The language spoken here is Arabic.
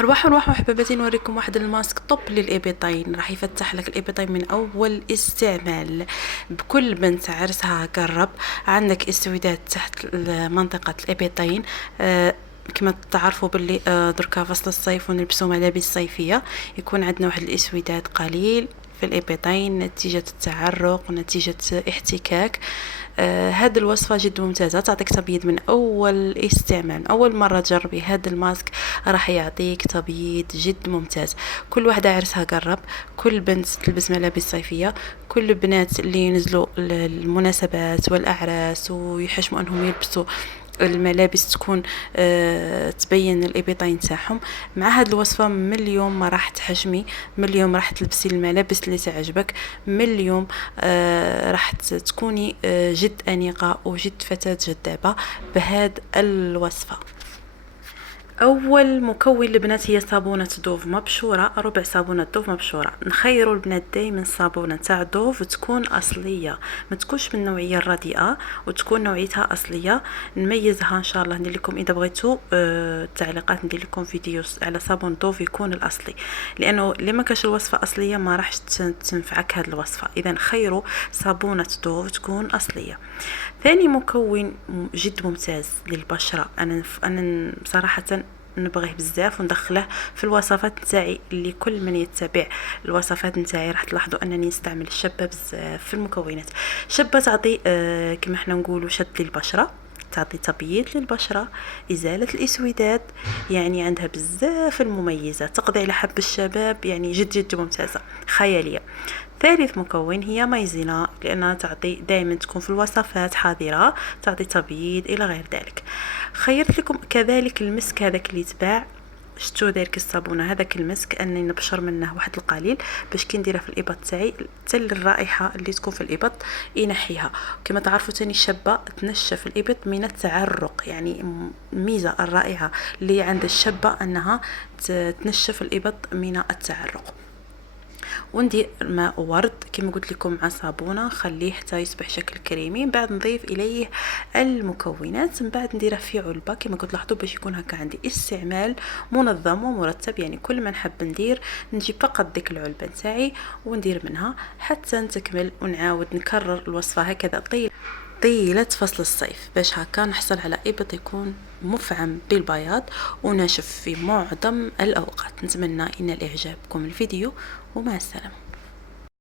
ارواحوا حباباتي، نوريكم واحد الماسك طوب للابيضين. راح يفتح لك الابيضين من اول استعمال. بكل بنت عرسها قرب عندك اسودات تحت منطقه الابيضين. كما تعرفوا باللي دركا فصل الصيف ونلبسوا ملابس صيفيه، يكون عندنا واحد الاسودات قليل في الابيضين نتيجه التعرق ونتيجه احتكاك. هاد الوصفه جد ممتازه، تعطيك تبييض من اول استعمال. اول مره تجربي هاد الماسك راح يعطيك تبييض جد ممتاز. كل واحده عرسها قرب، كل بنت تلبس ملابس صيفيه، كل البنات اللي ينزلوا المناسبات والاعراس ويحشموا انهم يلبسوا الملابس تكون تبين الابيضين تاعهم. مع هاد الوصفه من اليوم ما راح تحجمي، من اليوم راح تلبسي الملابس اللي تعجبك، من اليوم راح تكوني جد انيقه وجد فتاه جذابه بهاد الوصفه. اول مكون البنات هي صابونه دوف مبشوره، ربع صابونه دوف مبشوره. نخيروا البنات دائما الصابونه تاع دوف تكون اصليه، ما تكونش من النوعيه الرديئه، وتكون نوعيتها اصليه. نميزها ان شاء الله، ندير لكم اذا بغيتوا التعليقات، ندير لكم فيديو على صابون دوف يكون الاصلي، لانه لما كاش الوصفه اصليه ما راحش تنفعك هذه الوصفه. اذا خيروا صابونه دوف تكون اصليه. ثاني مكون جد ممتاز للبشره، انا بصراحه نبغيه بزاف وندخله في الوصفات نتاعي، اللي كل من يتبع الوصفات نتاعي راح تلاحظوا انني نستعمل الشبه بزاف في المكونات. شبه تعطي كما احنا نقولوا شد للبشره، تعطي تبييض للبشره، ازاله الاسودات، يعني عندها بزاف المميزات، تقضي على حب الشباب، يعني جد جد ممتازه خياليه. ثالث مكون هي مايزينا، لأنها تعطي دائما تكون في الوصفات حاضرة، تعطي تبييض إلى غير ذلك. خيرت لكم كذلك المسك هذاك اللي تباع، شتو دايرك الصابونه هذاك المسك، اني نبشر منه واحد القليل باش كي نديرها في الابط تاعي حتى الرائحه اللي تكون في الابط ينحيها. كما تعرفوا تاني الشابه تنشف الابط من التعرق، يعني الميزه الرائعه اللي عند الشابه انها تنشف الابط من التعرق. وندير ماء ورد كما قلت لكم مع صابونه، خليه حتى يصبح شكل كريمي. من بعد نضيف اليه المكونات، من بعد نديره في علبه كما قلت لاحظوا باش يكون هكا عندي استعمال منظم ومرتب. يعني كل ما نحب ندير نجيب فقط ديك العلبه نتاعي وندير منها حتى نتكمل، ونعاود نكرر الوصفه هكذا طيلة فصل الصيف، باش هكا نحصل على إبط يكون مفعم بالبياض وناشف في معظم الأوقات. نتمنى إن الإعجاب بكم الفيديو، ومع السلامة.